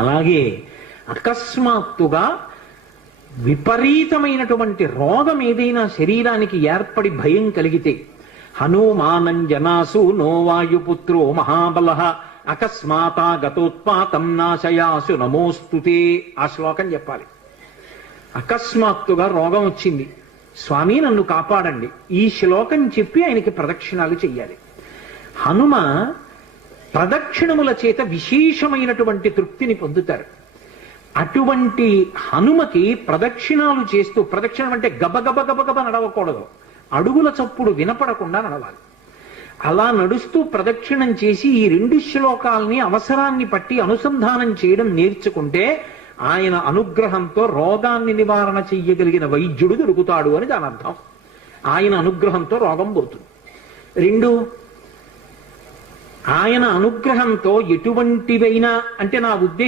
అలాగే అకస్మాత్తుగా విపరీతమైనటువంటి రోగం ఏదైనా శరీరానికి ఏర్పడి భయం కలిగితే, హనుమానంజనాసు నోవాయుపుత్రో మహాబల అకస్మాతా గతోత్పాతం నాశయాసు నమోస్తుతే, ఆ శ్లోకం చెప్పాలి. అకస్మాత్తుగా రోగం వచ్చింది, స్వామి నన్ను కాపాడండి, ఈ శ్లోకం చెప్పి ఆయనకి ప్రదక్షిణాలు చెయ్యాలి. హనుమ ప్రదక్షిణముల చేత విశేషమైనటువంటి తృప్తిని పొందుతారు. అటువంటి హనుమకి ప్రదక్షిణాలు చేస్తూ, ప్రదక్షిణం అంటే గబగబ గబగబ నడవకూడదు, అడుగుల చప్పుడు వినపడకుండా నడవాలి. అలా నడుస్తూ ప్రదక్షిణం చేసి ఈ 2 శ్లోకాల్ని అవసరాన్ని పట్టి అనుసంధానం చేయడం నేర్చుకుంటే ఆయన అనుగ్రహంతో రోగాన్ని నివారణ చెయ్యగలిగిన వైద్యుడు దొరుకుతాడు అని దాని అర్థం. ఆయన అనుగ్రహంతో రోగం పోతుంది. 2, ఆయన అనుగ్రహంతో ఎటువంటివైనా, అంటే నా ఉద్దేశం